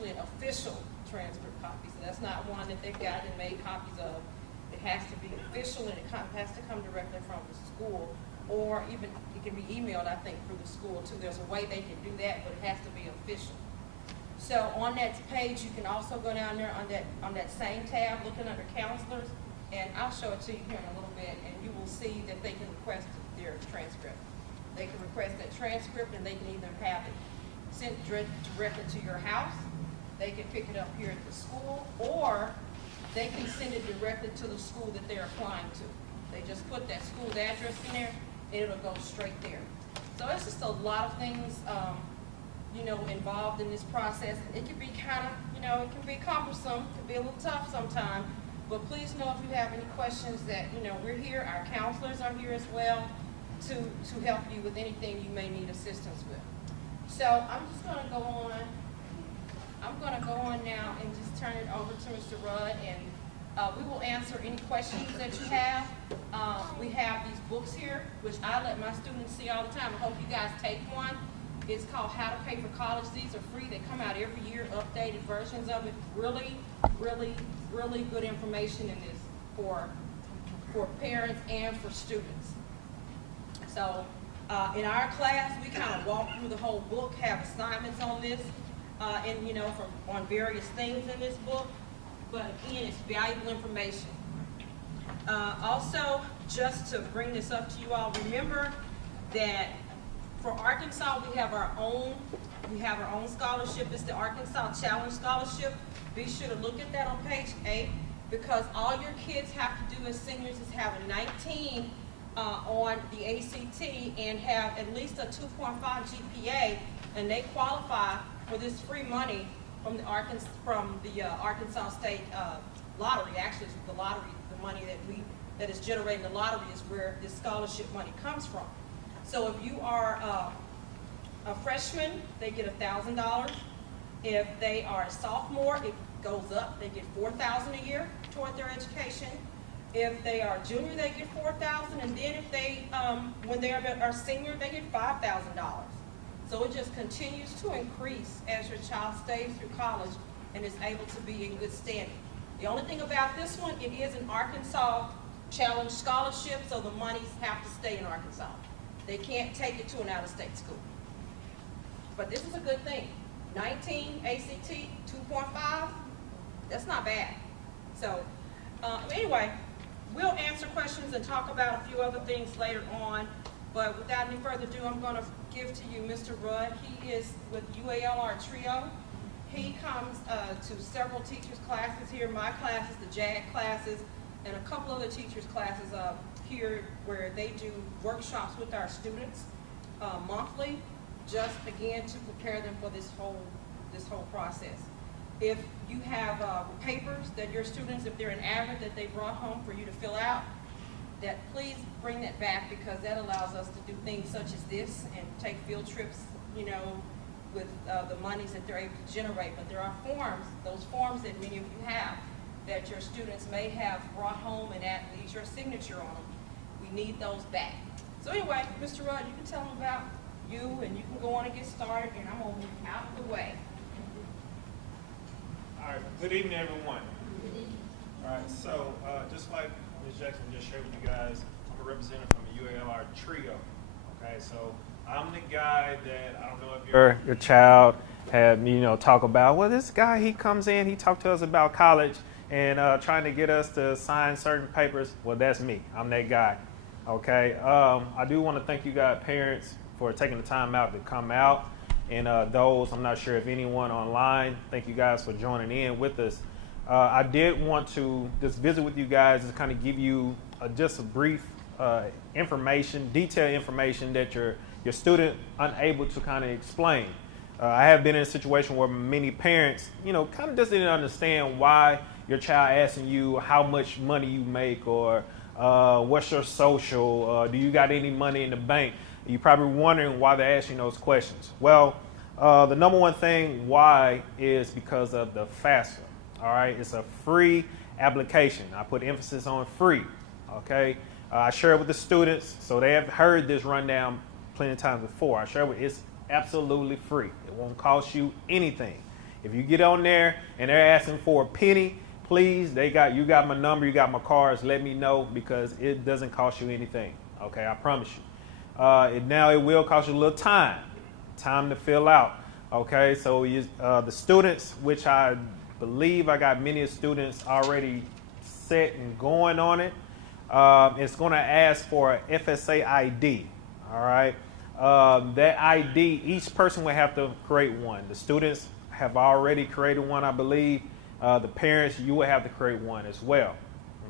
usually an official transcript copy. So that's not one that they've got and made copies of. It has to be official, and it has to come directly from the school, or even it can be emailed, I think, through the school too. There's a way they can do that, but it has to be official. So on that page, you can also go down there on that same tab, looking under counselors, and I'll show it to you here in a little bit, and you will see that they can request their transcript. They can request that transcript, and they can either have it sent directly to your house, they can pick it up here at the school, or they can send it directly to the school that they're applying to. They just put that school's address in there, and it'll go straight there. So it's just a lot of things, you know, involved in this process. It can be kind of, you know, it can be cumbersome, it can be a little tough sometimes, but please know if you have any questions that, you know, we're here, our counselors are here as well to help you with anything you may need assistance with. So I'm just going to go on. I'm going to go on now and just turn it over to Mr. Rudd, and we will answer any questions that you have. We have these books here, which I let my students see all the time. I hope you guys take one. It's called How to Pay for College. These are free. They come out every year, updated versions of it. Really, really, really good information in this for parents and for students. So in our class, we kind of walk through the whole book, have assignments on this, and you know, on various things in this book. But again, it's valuable information. Also, just to bring this up to you all, remember that for Arkansas, we have our own scholarship. It's the Arkansas Challenge Scholarship. Be sure to look at that on page 8, because all your kids have to do as seniors is have a 19 on the ACT and have at least a 2.5 GPA, and they qualify for this free money from the Arkansas State Lottery. Actually, it's the lottery, the money that is generating the lottery is where this scholarship money comes from. So if you are a freshman, they get $1,000. If they are a sophomore, it goes up. They get $4,000 a year toward their education. If they are junior, they get $4,000, and then if they, when they are senior, they get $5,000. So it just continues to increase as your child stays through college and is able to be in good standing. The only thing about this one, it is an Arkansas Challenge Scholarship, so the monies have to stay in Arkansas. They can't take it to an out-of-state school. But this is a good thing. 19 ACT, 2.5, that's not bad. So anyway, we'll answer questions and talk about a few other things later on. But without any further ado, I'm going to give to you Mr. Rudd. He is with UALR Trio. He comes to several teachers' classes here. My classes, the JAG classes, and a couple other teachers' classes here where they do workshops with our students monthly, just again to prepare them for this whole process. If you have papers that your students, if they're an AVID that they brought home for you to fill out, that please bring that back, because that allows us to do things such as this and take field trips, you know, with the monies that they're able to generate. But there are forms, those forms that many of you have, that your students may have brought home and that leaves your signature on them. We need those back. So anyway, Mr. Rudd, you can tell them about you, and you can go on and get started, and I'm going to move out of the way. All right, good evening, everyone. All right, so just like Ms. Jackson just shared with you guys, I'm a representative from the UALR Trio. Okay, so I'm the guy that, I don't know if your child had, you know, talk about, well, this guy, he comes in, he talked to us about college and trying to get us to sign certain papers. Well, that's me. I'm that guy. Okay, I do want to thank you guys, parents, for taking the time out to come out. And those, I'm not sure if anyone online, thank you guys for joining in with us. I did want to just visit with you guys and kind of give you just a brief information, detailed information that your student unable to kind of explain. I have been in a situation where many parents, you know, kind of just didn't understand why your child asking you how much money you make, or what's your social, do you got any money in the bank? You're probably wondering why they're asking those questions. Well, the number one thing why is because of the FAFSA. All right, it's a free application. I put emphasis on free. Okay, I share it with the students, so they have heard this rundown plenty of times before. I share it with, it's absolutely free. It won't cost you anything. If you get on there and they're asking for a penny, please, you got my number, you got my cards, let me know, because it doesn't cost you anything. Okay, I promise you. Now it will cost you a little time to fill out. Okay, so the students, which I believe I got many students already set and going on it, it's going to ask for an FSA ID. All right, that ID, each person will have to create one. The students have already created one, I believe. The parents, you will have to create one as well.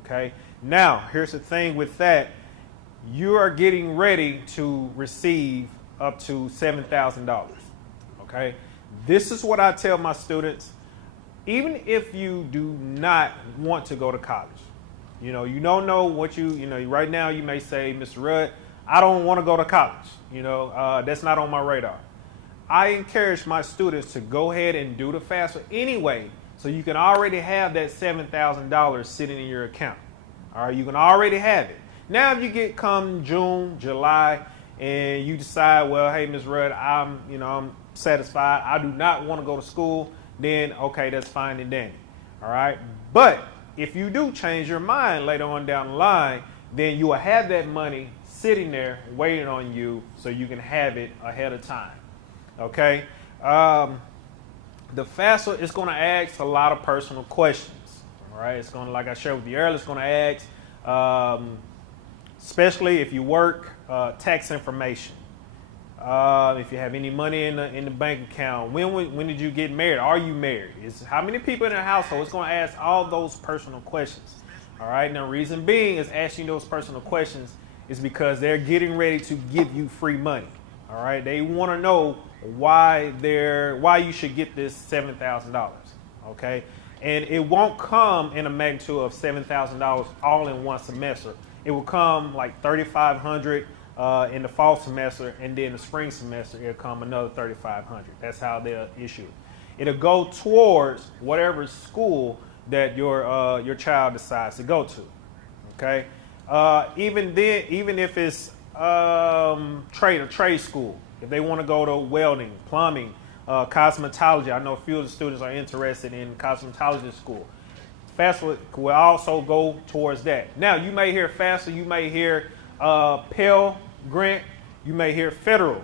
Okay, now here's the thing with that. You are getting ready to receive up to $7,000. Okay, this is what I tell my students. Even if you do not want to go to college, you don't know what right now you may say, Mr. Rudd, I don't want to go to college. That's not on my radar. I encourage my students to go ahead and do the FAFSA anyway, so you can already have that $7,000 sitting in your account. All right, you can already have it. Now, if you get come June, July, and you decide, well, hey, Ms. Rudd, I'm satisfied. I do not want to go to school. Then, okay, that's fine and dandy. All right. But if you do change your mind later on down the line, then you will have that money sitting there waiting on you, so you can have it ahead of time. Okay. The FAFSA is going to ask a lot of personal questions. All right. It's going to, like I shared with you earlier, it's going to ask, especially if you work, tax information. If you have any money in the bank account, when did you get married? Are you married? How many people in the household? It's going to ask all those personal questions. All right. Now, reason being is asking those personal questions is because they're getting ready to give you free money. All right. They want to know why you should get this $7,000. Okay. And it won't come in a magnitude of $7,000 all in one semester. It will come like $3,500 in the fall semester, and then the spring semester it'll come another $3,500. That's how they'll issue it. It'll go towards whatever school that your child decides to go to. Okay. Even if it's a trade school, if they want to go to welding, plumbing, cosmetology. I know a few of the students are interested in cosmetology school. FAFSA will also go towards that. Now, you may hear FAFSA, you may hear Pell Grant, you may hear federal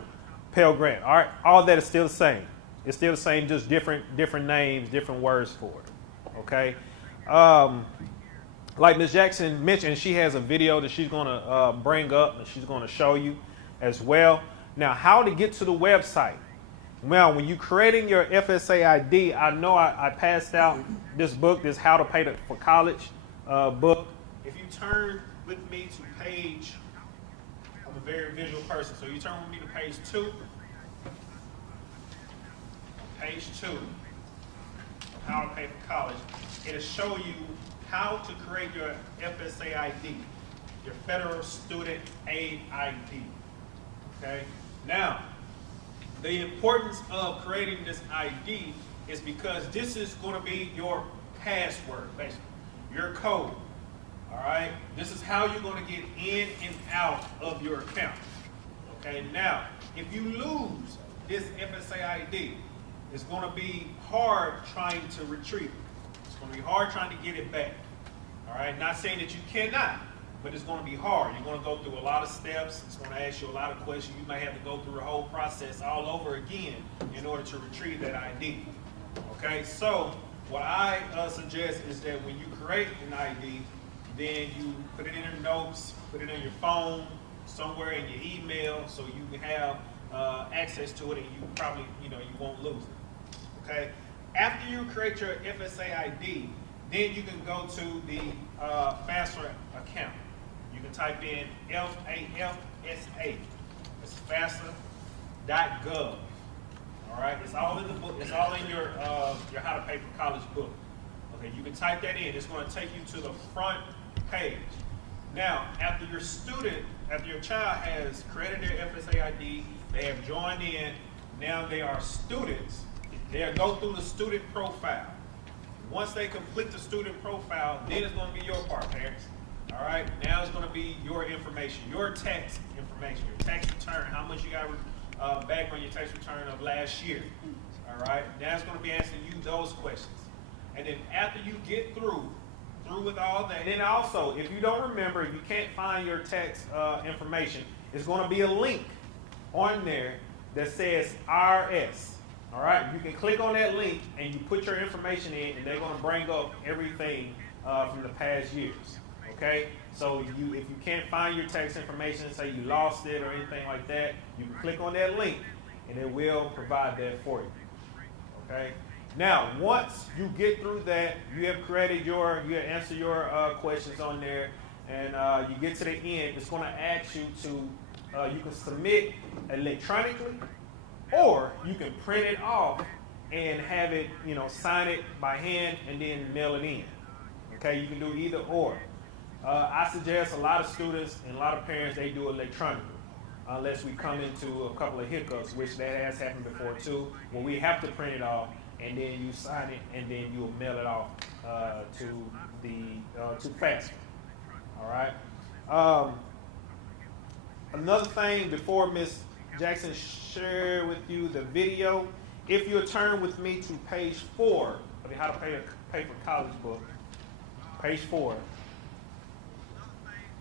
Pell Grant. All right, all that is still the same. It's still the same, just different names, different words for it. Okay. Like Ms. Jackson mentioned, she has a video that she's going to bring up and she's going to show you as well. Now, how to get to the website. Well, when you're creating your FSA ID, I know I passed out this book, this How to Pay for College book. If you turn with me to page, I'm a very visual person, so you turn with me to page 2. Page 2 of How to Pay for College. It'll show you how to create your FSA ID, your Federal Student Aid ID. Okay? Now, the importance of creating this ID is because this is going to be your password, basically, your code. All right? This is how you're going to get in and out of your account. Okay? Now, if you lose this FSA ID, it's going to be hard trying to retrieve it. It's going to be hard trying to get it back. All right? Not saying that you cannot, but it's going to be hard. You're going to go through a lot of steps. It's going to ask you a lot of questions. You may have to go through the whole process all over again in order to retrieve that ID. Okay, so what I suggest is that when you create an ID, then you put it in your notes, put it in your phone, somewhere in your email, so you can have access to it, and you probably, you won't lose it. Okay. After you create your FSA ID, then you can go to the FAFSA account. You can type in FAFSA. It's FAFSA.gov. All right, it's all in the book. It's all in your How to Pay for College book. Okay, you can type that in. It's going to take you to the front page. Now, after your child has created their FSA ID, they have joined in. Now they are students. They'll go through the student profile. Once they complete the student profile, then it's going to be your part, parents. All right, now it's going to be your information, your tax information, your tax return, how much you got back on your tax return of last year. All right, now it's going to be asking you those questions. And then after you get through with all that, And then also, if you don't remember, if you can't find your tax information, it's going to be a link on there that says IRS. All right, you can click on that link and you put your information in, and they're going to bring up everything from the past years. Okay, so if you can't find your tax information, say you lost it or anything like that, you can click on that link, and it will provide that for you. Okay. Now, once you get through that, you have answered your questions on there, and you get to the end, it's going to ask you to, you can submit electronically, or you can print it off and have it, sign it by hand and then mail it in. Okay, you can do either or. I suggest a lot of students and a lot of parents, they do electronically, unless we come into a couple of hiccups, which that has happened before too, when we have to print it off, and then you sign it, and then you'll mail it off to FAFSA. All right. Another thing before Ms. Jackson share with you the video, if you'll turn with me to page 4 of the How to Pay for College book, page 4,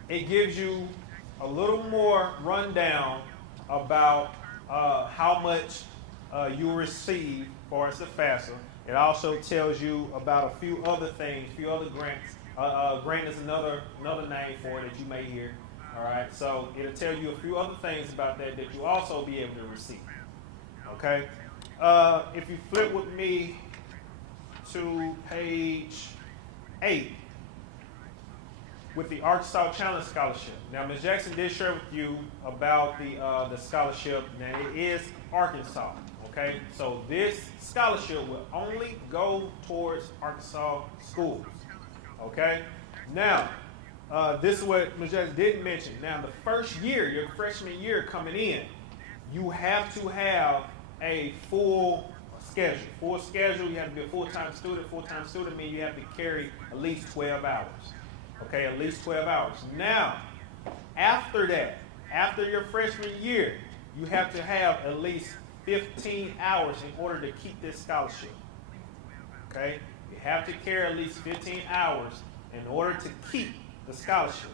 it gives you a little more rundown about how much you receive for as the FAFSA. It also tells you about a few other things, a few other grants. Grant is another name for it that you may hear. All right, so it'll tell you a few other things about that you'll also be able to receive. Okay, if you flip with me to page 8 with the Arkansas Challenge Scholarship. Now, Ms. Jackson did share with you about the scholarship. Now, it is Arkansas. Okay, so this scholarship will only go towards Arkansas schools. Okay, now this is what Ms. Jackson didn't mention. Now, the first year, your freshman year coming in, you have to have a full schedule. Full schedule, you have to be a full-time student. Full-time student means you have to carry at least 12 hours. Okay, at least 12 hours. Now, after that, after your freshman year, you have to have at least 15 hours in order to keep this scholarship. Okay, you have to carry at least 15 hours in order to keep the scholarship.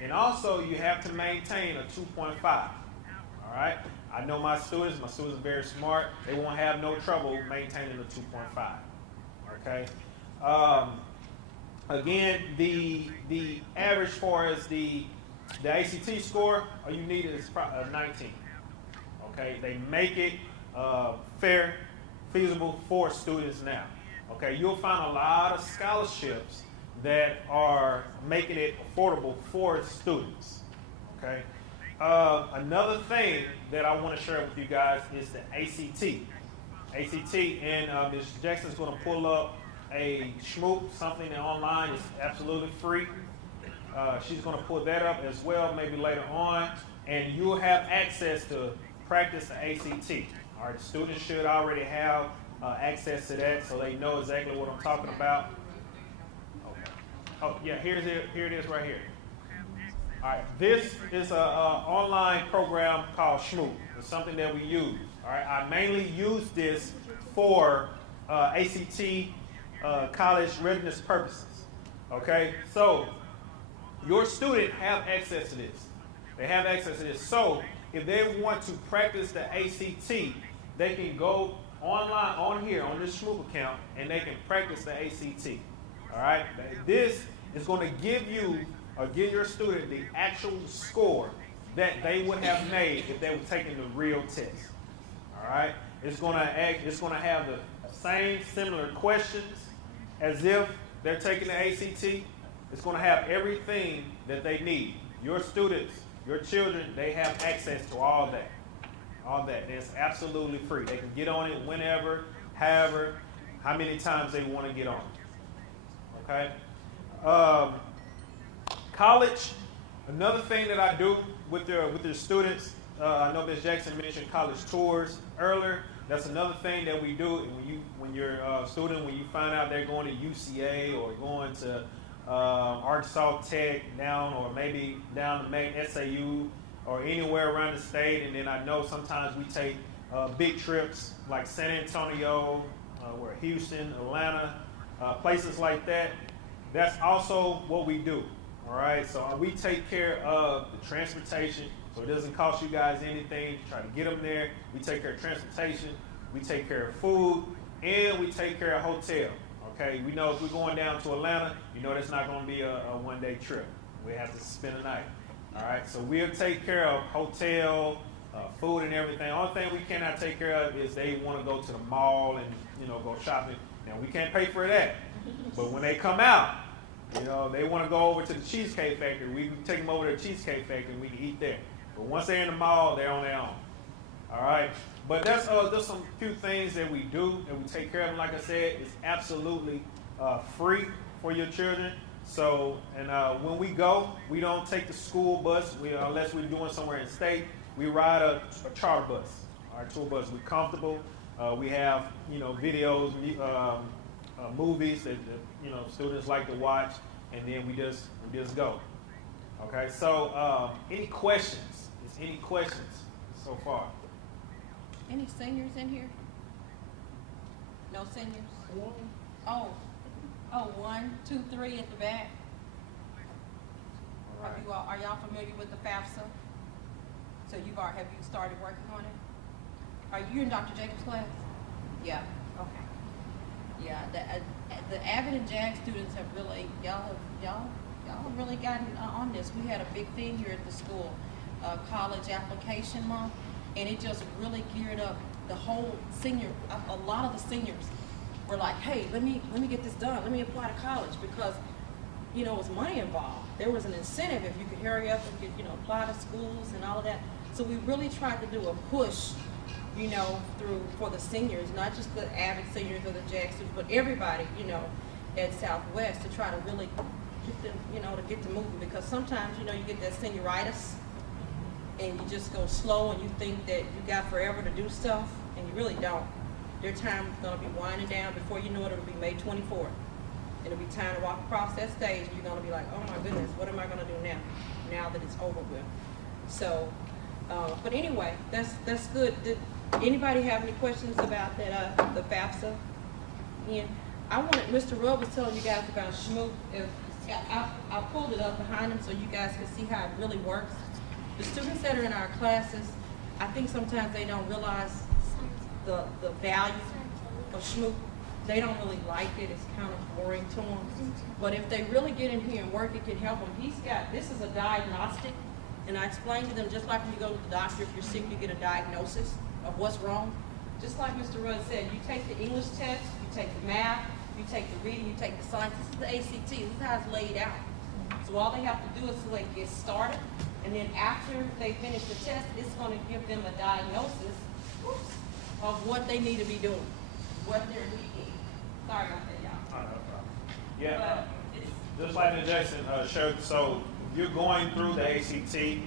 And also, you have to maintain a 2.5. All right, I know my students are very smart. They won't have no trouble maintaining a 2.5. Okay. Again, the average for as the ACT score, all you need is 19. Okay, they make it fair, feasible for students now. Okay, you'll find a lot of scholarships that are making it affordable for students. Okay, another thing that I want to share with you guys is the ACT. ACT, and Ms. Jackson's going to pull up a schmoop, something that online is absolutely free. She's going to pull that up as well, maybe later on, and you'll have access to practice the ACT. All right, students should already have access to that, so they know exactly what I'm talking about. Okay. Oh yeah, here it is right here. All right, this is an online program called Schmoop. It's something that we use. All right, I mainly use this for ACT college readiness purposes. Okay, so your student have access to this. They have access to this. So if they want to practice the ACT, they can go online on here on this Schmoop account, and they can practice the ACT. All right, this is going to give you or give your student the actual score that they would have made if they were taking the real test. All right, it's going to have the same similar questions as if they're taking the ACT. It's going to have everything that they need. Your students, your children, they have access to all that. All that. It's absolutely free. They can get on it whenever, however, how many times they want to get on it. Okay? College, another thing that I do with their students, I know Ms. Jackson mentioned college tours earlier. That's another thing that we do when you're a student, when you find out they're going to UCA or going to Arkansas Tech down, or maybe down to SAU or anywhere around the state. And then I know sometimes we take big trips like San Antonio, where Houston, Atlanta, places like that. That's also what we do. All right, so we take care of the transportation, so it doesn't cost you guys anything to try to get them there. We take care of transportation, we take care of food, and we take care of hotel. Okay, we know if we're going down to Atlanta, you know that's not going to be a one-day trip. We have to spend a night. All right, so we'll take care of hotel, food, and everything. The only thing we cannot take care of is they want to go to the mall and go shopping. Now we can't pay for that, but when they come out, they want to go over to the Cheesecake Factory. We can take them over to the Cheesecake Factory and we can eat there. But once they're in the mall, they're on their own. All right. But that's just some few things that we do and we take care of them. Like I said, it's absolutely free for your children. So, and when we go, we don't take the school bus unless we're doing somewhere in state. We ride a charter bus, our tour bus. We're comfortable. We have videos, movies that students like to watch, and then we just go. Okay. So, any questions? Is any questions so far? Any seniors in here? No seniors? Oh, 1, 2, 3 at the back. All right. Are y'all familiar with the FAFSA? So have you started working on it? Are you in Dr. Jacobs' class? Yeah. Okay. Yeah. The AVID and JAG students have really y'all have really gotten on this. We had a big thing here at the school, college application month. And it just really geared up the whole a lot of the seniors were like, hey, let me get this done. Let me apply to college because, it was money involved. There was an incentive if you could hurry up and get, apply to schools and all of that. So we really tried to do a push, for the seniors, not just the AVID seniors or the JAG students, but everybody, at Southwest to try to really get them, to get to moving because sometimes, you get that senioritis. And you just go slow and you think that you got forever to do stuff, and you really don't. Their time is going to be winding down. Before you know it, it'll be May 24th. It'll be time to walk across that stage, and you're going to be like, oh my goodness, what am I going to do now that it's over with? So, but anyway, that's good. Did anybody have any questions about that, the FAFSA? Ian, Mr. Rudd was telling you guys about SHMOOP. I pulled it up behind him so you guys can see how it really works. The students that are in our classes, I think sometimes they don't realize the value of SHMOOP. They don't really like it. It's kind of boring to them. But if they really get in here and work, it can help them. This is a diagnostic, and I explained to them just like when you go to the doctor, if you're sick, you get a diagnosis of what's wrong. Just like Mr. Rudd said, you take the English test, you take the math, you take the reading, you take the science. This is the ACT. This is how it's laid out. So all they have to do is get started. And then after they finish the test, it's going to give them a diagnosis of what they need to be doing, what they're needing. Sorry about that, y'all. Oh, no problem. Yeah, just like the Jason showed, so you're going through the ACT, you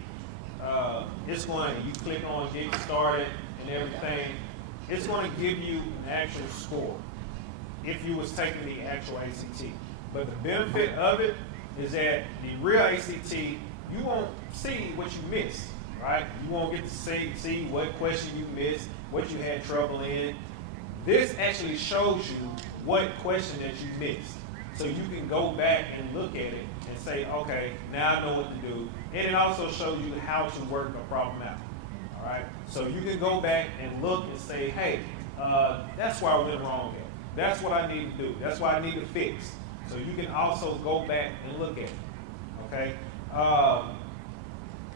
click on get started and everything, it's going to give you an actual score if you was taking the actual ACT. But the benefit of it is that the real ACT, you won't see what you missed, right? You won't get to see what question you missed, what you had trouble in. This actually shows you what question that you missed. So you can go back and look at it and say, okay, now I know what to do. And it also shows you how to work a problem out, all right? So you can go back and look and say, hey, that's where I went wrong at. That's what I need to do. That's what I need to fix. So you can also go back and look at it, okay?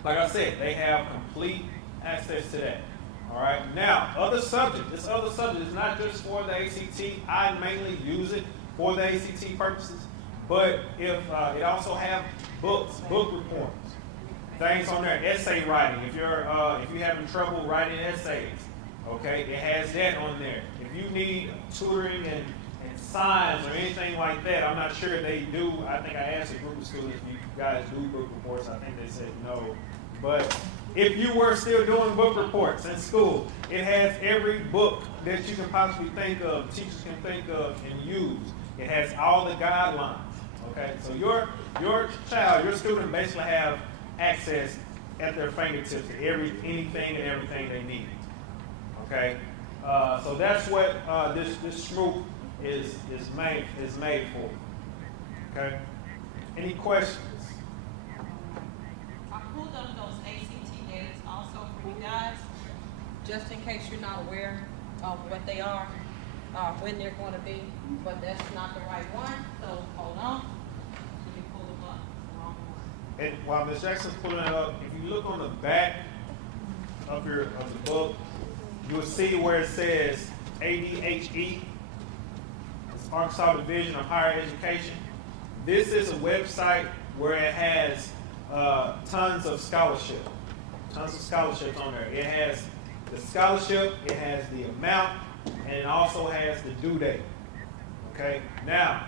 Like I said, they have complete access to that. All right. Now, other subjects. This other subject is not just for the ACT. I mainly use it for the ACT purposes, but if it also have books, book reports, things on there, essay writing. If you're having trouble writing essays, okay, it has that on there. If you need tutoring and signs or anything like that, I'm not sure they do. I think I asked a group of students if you guys do book reports. I think they said no. But if you were still doing book reports in school, it has every book that you can possibly think of, teachers can think of and use. It has all the guidelines. Okay, so your child, your student basically have access at their fingertips to anything and everything they need. Okay, so that's what this SMOOP is made for. Okay, any questions? I pulled up those ACT dates also for you guys, just in case you're not aware of what they are, when they're going to be, but that's not the right one, so hold on. Let me pull them up, wrong one. And while Ms. Jackson's pulling it up, if you look on the back of the book, you will see where it says ADHE, it's Arkansas Division of Higher Education. This is a website where it has tons of scholarships on there. It has the scholarship, it has the amount, and it also has the due date. Okay, now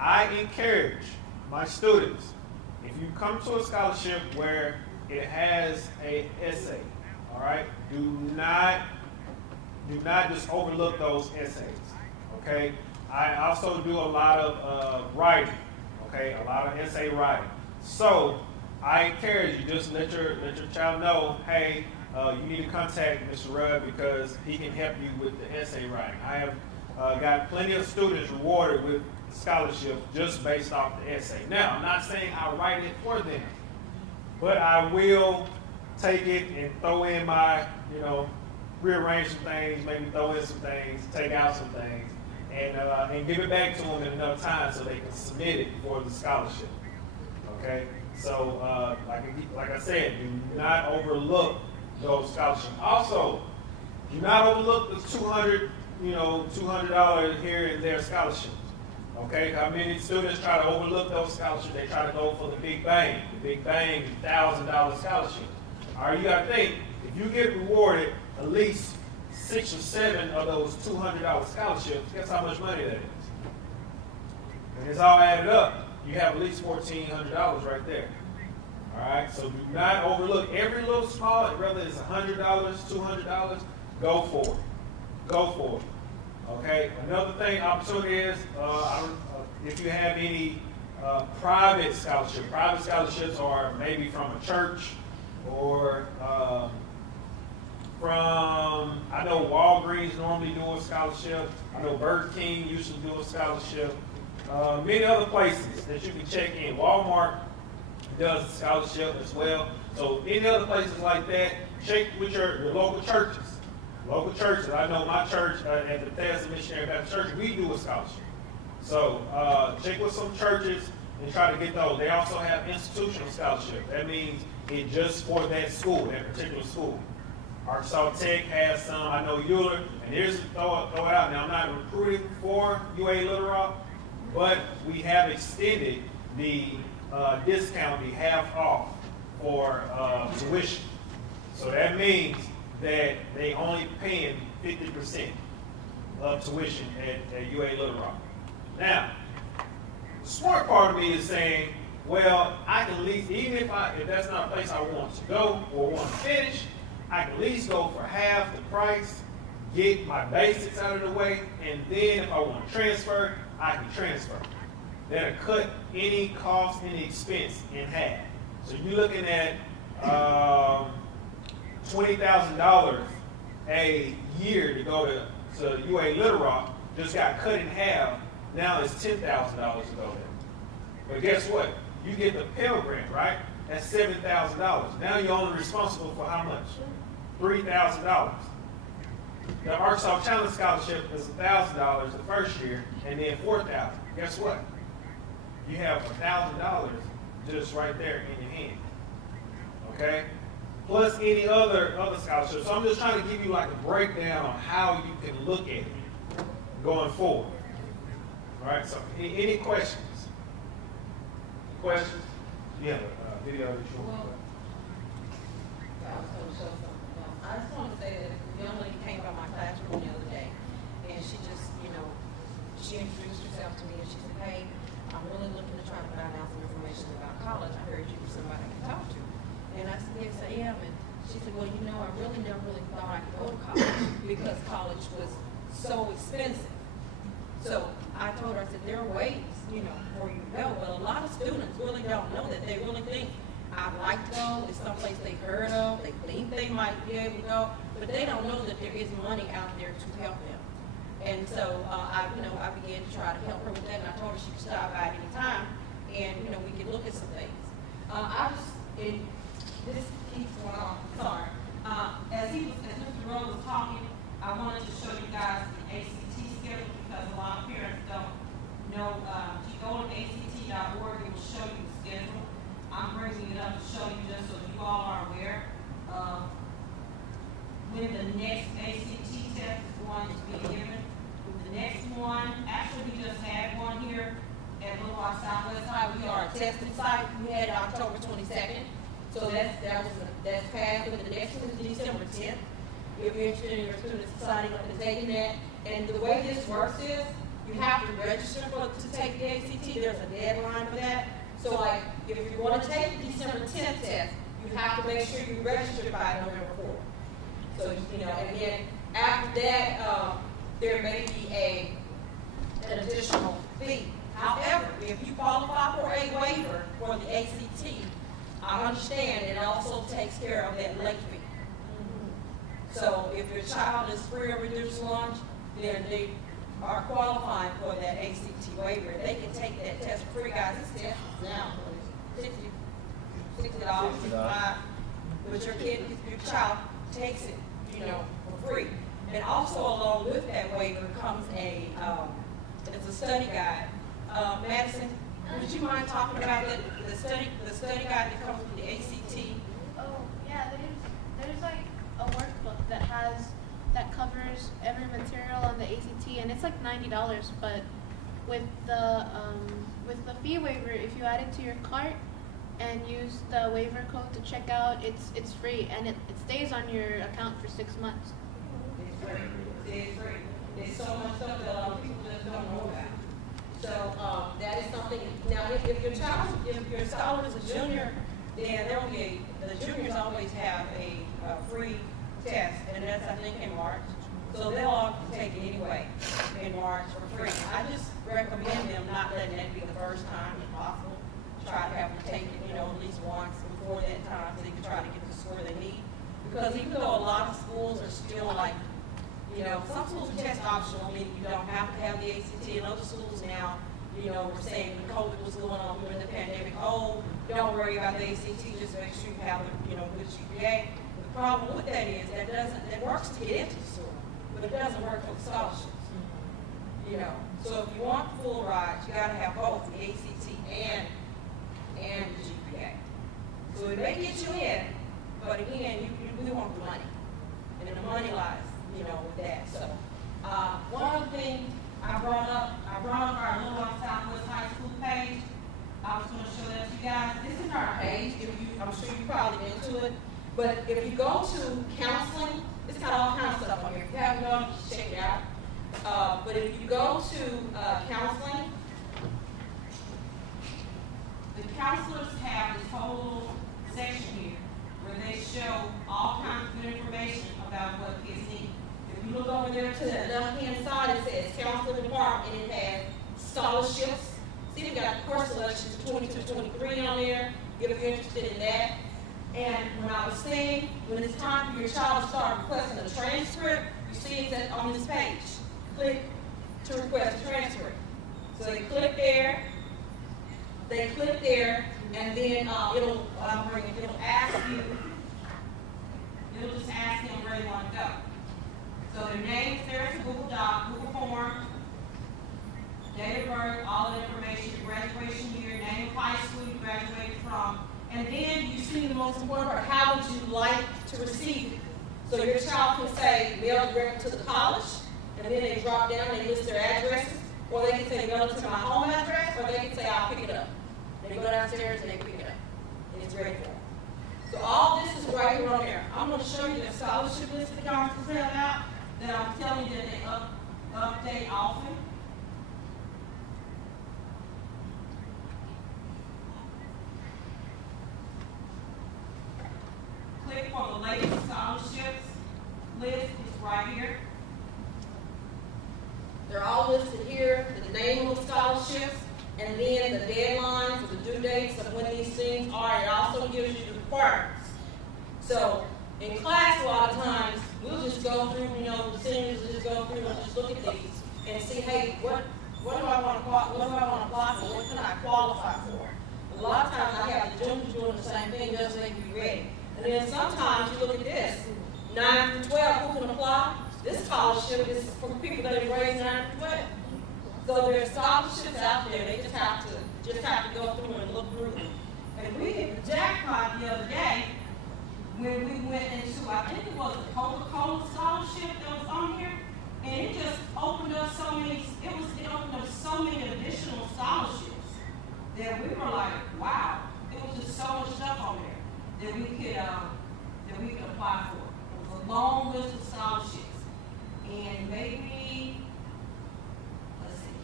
I encourage my students, if you come to a scholarship where it has an essay, all right, do not just overlook those essays. Okay, I also do a lot of writing. Okay, a lot of essay writing. So I encourage you, just let your child know, hey, you need to contact Mr. Rudd because he can help you with the essay writing. I have got plenty of students rewarded with scholarships just based off the essay. Now, I'm not saying I write it for them, but I will take it and throw in my, rearrange some things, maybe throw in some things, take out some things, and give it back to them in enough time so they can submit it for the scholarship. Okay, so like I said, do not overlook those scholarships. Also, do not overlook the $200 here and there scholarships. Okay, how many students try to overlook those scholarships? They try to go for the big bang. The big bang is $1,000 scholarship. All right, you got to think, if you get rewarded at least 6 or 7 of those $200 scholarships, guess how much money that is? And it's all added up. You have at least $1,400 right there. All right, so do not overlook every little small, whether it's $100, $200, go for it. Go for it. Okay, another thing, opportunity is, if you have any private scholarships are maybe from a church or I know Walgreens normally do a scholarship. I know Burger King used to do a scholarship. Many other places that you can check in. Walmart does a scholarship as well. So any other places like that, check with your local churches. Local churches. I know my church at the Bethesda Missionary Baptist Church, we do a scholarship. So check with some churches and try to get those. They also have institutional scholarship. That means it's just for that school, that particular school. Arkansas Tech has some. I know Euler. And here's throw it out. Now I'm not recruiting for UA Little Rock, but we have extended the discount, the half off for tuition. So that means that they only paying 50% of tuition at UA Little Rock. Now, the smart part of me is saying, well, I can at least, even if that's not a place I want to go or want to finish, I can at least go for half the price, get my basics out of the way, and then if I want to transfer, I can transfer. That'll cut any cost, any expense in half. So you're looking at $20,000 a year to go to UA Little Rock, just got cut in half. Now it's $10,000 to go there. But guess what? You get the Pell Grant, right? That's $7,000. Now you're only responsible for how much? $3,000. The Arkansas Challenge Scholarship is $1,000 the first year, and then $4,000. Guess what? You have $1,000 just right there in your hand. Okay? Plus any other scholarships. So I'm just trying to give you like a breakdown on how you can look at it going forward. All right, so any questions? Questions? You have a video that you want to play? I was going to show something. I just want to say that a young lady came by my classroom the other day, and she just, she introduced herself to me, and she said, hey, I'm really looking to try to find out some information about college. I heard you were somebody I can talk to. And I said, yes, I am. And she said, well, I really never really thought I could go to college because college was so expensive. So I told her, I said, there are ways, for you to go. But a lot of students really don't know that. They really think I'd like to go, it's someplace they've heard of, they think they might be able to go, but they don't know that there is money out there to help them. And so, I began to try to help her with that, and I told her she could stop by at any time, and, we could look at some things. This keeps going on, sorry. As Mr. Rose was talking, I wanted to show you guys the ACT schedule, because a lot of parents don't know. If you go to ACT.org, it will show you the schedule. I'm bringing it up to show you just so you all are aware of when the next ACT test is going to be given. The next one, actually we just had one here at Little Rock Southwest High. We are a testing site. We had it October 22nd. So that's passed, but the next one is December 10th. If you're interested in your students signing up and taking that. And the way this works is you have to register to take the ACT. There's a deadline for that. So like if you want to take the December 10th test, you have to make sure you register by November 4th. So and then after that, there may be an additional fee. However, if you qualify for a waiver for the ACT, I understand it also takes care of that late fee. So if your child is free or reduced lunch, then they are qualifying for that ACT waiver. They can take that test for free, guys. This test is now $60, $65, but your child takes it, for free. And also along with that waiver comes it's a study guide. Madison, would you mind talking about the study guide that comes with the ACT? Oh yeah, there's like a workbook that covers every material on the ACT, and it's like $90. But with the fee waiver, if you add it to your cart and use the waiver code to check out, it's free, and it stays on your account for 6 months. It's free. It's free. There's so much stuff that a lot of people just don't know about. So that is something. Now, if your scholar is a junior, then the juniors always have a free test, and that's I think in March. So they'll all take it anyway in March for free. I just recommend them not letting that be the first time if possible. Try to have them take it, at least once before that time, so they can try to get the score they need. Because even though a lot of schools are still like, some schools are test optional, meaning you don't have to have the ACT, and other schools now, we're saying when COVID was going on during the pandemic, don't worry about the ACT, just make sure you have the, good GPA. The problem with that is that works to get into the school, but it doesn't work for the scholarships. So if you want full rides, you got to have both the ACT and the GPA. So it may get you in, but again, we want the money, and then the money lies, with that. So one other thing I brought up our Little Rock Southwest High School page. I was going to show that to you guys. This is our page. I'm sure you've probably been to it. But if you go to counseling, it's got all kinds of stuff on here. If you haven't gone, you should check it out. But if you go to counseling, the counselors have this whole section here where they show all kinds of good information about what kids need. If you look over there to the left-hand side, it says counseling department, and it has scholarships. See, we've got course selections 22, 23 on there, if you're interested in that. And when I was saying, when it's time for your child to start requesting a transcript, you see it on this page. Click to request a transcript. So they click there, and then it'll just ask them where they want to go. So their name is there, it's a Google Doc, Google form, date of birth, all the information, graduation year, name of high school you graduated from, and then you see the most important part, how would you like to receive it? So your child can say mail direct to the college, and then they drop down, they list their addresses, or they can say mail it to my home address, or they can say I'll pick it up. They go downstairs and they pick it up, and it's ready for them. So all this is right here on there. I'm going to show you the scholarship list that y'all can fill out, that I'm telling you that they update often. Click for the latest scholarships list. It's right here. They're all listed here, the name of the scholarships, and then the deadlines, the due dates of when these things are. It also gives you the requirements. So in class, a lot of times, we'll just go through, the seniors will just go through and just look at these and see, hey, what do I want to apply for? What can I qualify for? A lot of times I have the juniors doing the same thing just so they can be ready. And then sometimes you look at this, 9 through 12, who can apply? This scholarship is for people that are grades 9 through 12. So there's scholarships out there. They just have to go through and look through them. And we hit the jackpot the other day when we went into, I think it was a Coca-Cola scholarship that was on here, and it just opened up so many. It opened up so many additional scholarships that we were like, wow, it was just so much stuff on there that we could apply for. It was a long list of scholarships, and maybe, let's see,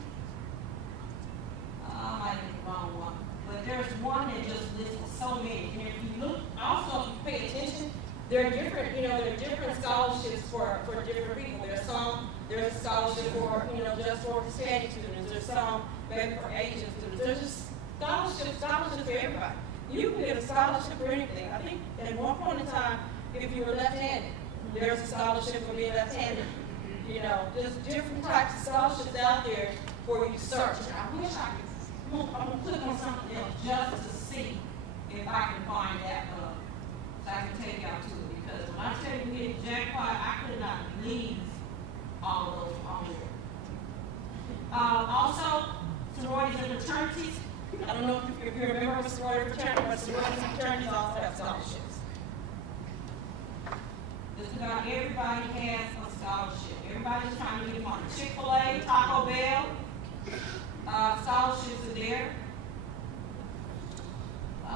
I might get the wrong one, but there's one that just listed so many. And if you look, also if you pay attention, there are different scholarships for different people. There's a scholarship for, just for Hispanic students. There's some maybe for Asian students. There's just scholarships for everybody. You can get a scholarship for anything. I think at one point in time, if you were left-handed, there's a scholarship for being left-handed. There's different types of scholarships out there for you to search. And I wish I could. I'm gonna click on something else just to see if I can find that, so I can take y'all to it. Because when I tell you we hit the jackpot, I could not believe all of those on there. Also, sororities and fraternities. I don't know if you're a member of a sorority or fraternity, but sororities and fraternities also have scholarships. Just about everybody has a scholarship. Everybody's trying to get money. Chick-fil-A, Taco Bell, scholarships are there. I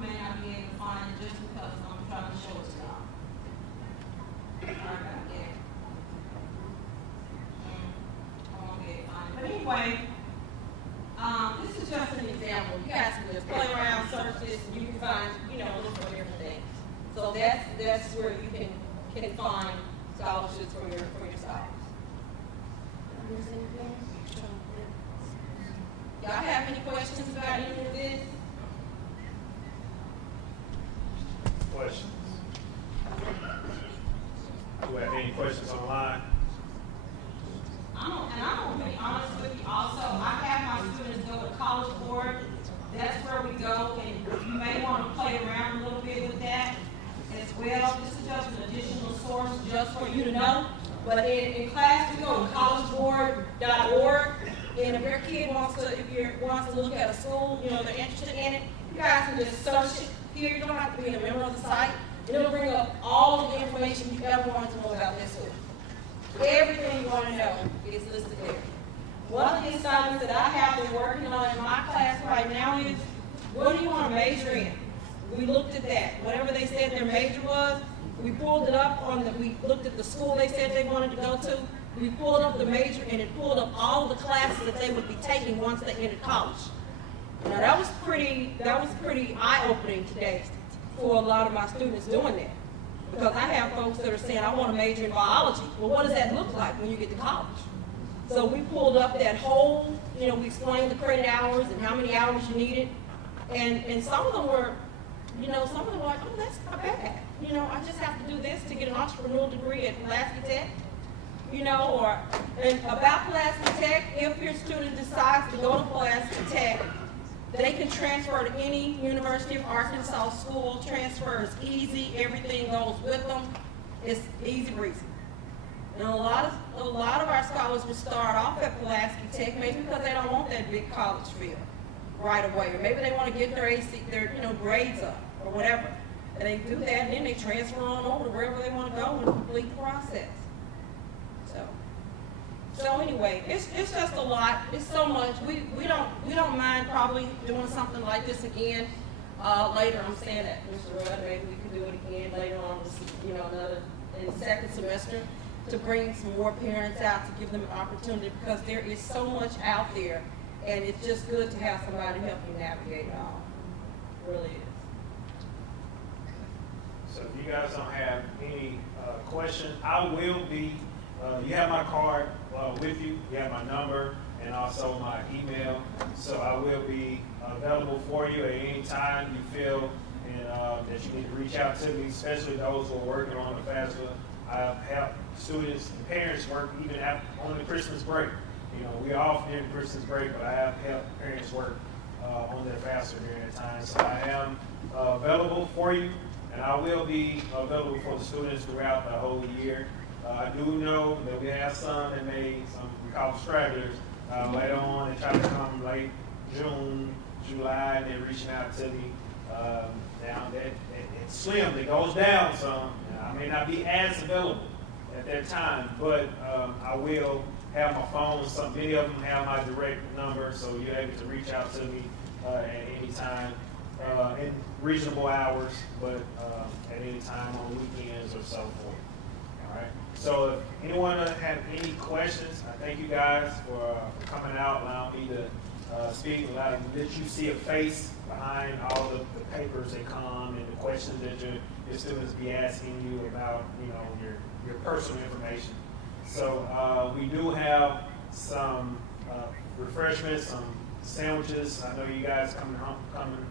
may not be able to find it just because I'm trying to show it to y'all. Sorry about that. I won't be able to find it. But anyway, this is just an example. You guys can just play around, search this, and you can find, look for different things. So that's where you can find scholarships for your scholars. Y'all have any questions about any of this? Questions? Do we have any questions online? I'm going to be honest with you also. I have my students go to College Board. That's where we go, and you may want to play around a little bit with that as well. This is just an additional source just for you to know. But in class, we go to collegeboard.org. And if your kid wants to look at a school, they're interested in it, you guys can just search it here. You don't have to be a member of the site. It'll bring up all of the information you ever wanted to know about this school. Everything you want to know is listed there. One of the assignments that I have been working on in my class right now is, what do you want to major in? We looked at that. Whatever they said their major was, we pulled it up we looked at the school they said they wanted to go to. We pulled up the major, and it pulled up all the classes that they would be taking once they entered college. Now that was pretty eye-opening today for a lot of my students doing that. Because I have folks that are saying, I want to major in biology. Well, what does that look like when you get to college? So we pulled up that whole, we explained the credit hours and how many hours you needed. And some of them were, some of them were like, oh, that's not bad. I just have to do this to get an entrepreneurial degree at Pulaski Tech. And about Pulaski Tech, if your student decides to go to Pulaski Tech, they can transfer to any University of Arkansas school. Transfer is easy. Everything goes with them. It's easy breezy. And a lot of our scholars will start off at Pulaski Tech, maybe because they don't want that big college feel right away, or maybe they want to get their grades up or whatever. And they do that, and then they transfer on over to wherever they want to go and complete the process. So anyway, it's just a lot. It's so much. We don't mind probably doing something like this again later. I'm saying that, Mr. Rudd, maybe we can do it again later on, another in the second semester, to bring some more parents out, to give them an opportunity, because there is so much out there, and it's just good to have somebody help you navigate it all. It really is. So if you guys don't have any questions, I will be. You have my card. with you. You have my number and also my email. So I will be available for you at any time you feel that you need to reach out to me, especially those who are working on the FAFSA. I have helped students and parents work even on the Christmas break. You know, we're off during Christmas break, but I have helped parents work on their FAFSA during that time. So I am available for you, and I will be available for the students throughout the whole year. I do know that we have some that we call stragglers later on. They try to come late June, July, and they're reaching out to me. Now that it's slim, it goes down some. I may not be as available at that time, but I will have my phone. Many of them have my direct number, so you're able to reach out to me at any time in reasonable hours, but at any time on weekends or so forth. All right. So if anyone have any questions, I thank you guys for coming out, allowing me to speak, allowing let you see a face behind all the papers that come and the questions that your students be asking you about, you know, your personal information. So we do have some refreshments, some sandwiches. I know you guys coming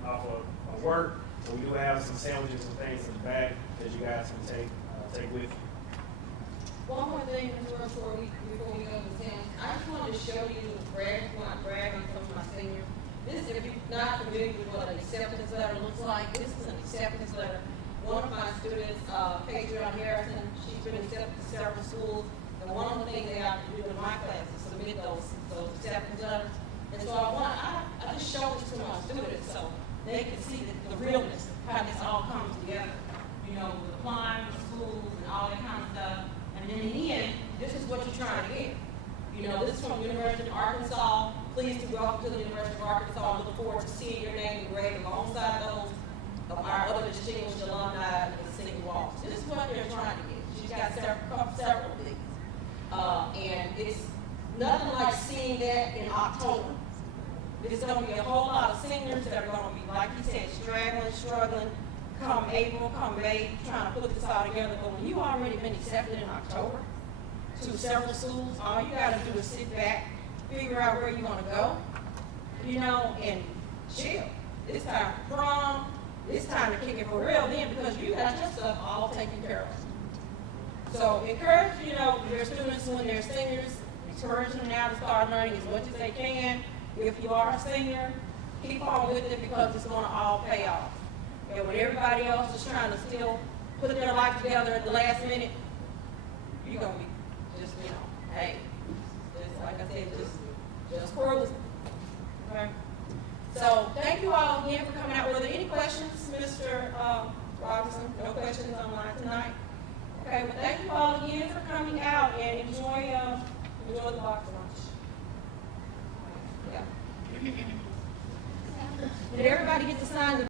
off of work, so we do have some sandwiches and things in the back that you guys can take with you. One more thing before we go to the town, I just wanted to show you brag on some of my seniors. This, if you're not familiar with what an acceptance letter looks like, this is an acceptance letter. One of my students, Patreon Harrison, she's been accepted to several schools, and one of the things they have to do in my class is submit those acceptance letters. And so I just show this to my students so they can see the realness, how this all comes together. You know, with applying to schools and all that kind of stuff. And then in the end, this is what you're trying to get. You know, this is from the University of Arkansas. Pleased to welcome to the University of Arkansas. Looking forward to seeing your name engraved alongside those of our other distinguished alumni in the senior walks. This is what they're trying to get. She's got several of these. And it's nothing like seeing that in October. There's going to be a whole lot of seniors that are going to be, like you said, struggling, come April, come May, trying to put this all together. But when you already been accepted in October to several schools, all you got to do is sit back, figure out where you want to go, you know, and chill. It's time for prom. It's time to kick it for real then, because you got your stuff all taken care of. So encourage, you know, your students when they're seniors, encourage them now to start learning as much as they can. If you are a senior, keep on with it because it's going to all pay off. And when everybody else is trying to still put their life together at the last minute, you're going to be just, you know, hey, just like I said, just cruising. Okay? So thank you all again for coming out. Were there any questions, Mr. Robinson? No questions online tonight? Okay, well thank you all again for coming out and enjoy the box lunch. Yeah. Did everybody get to sign the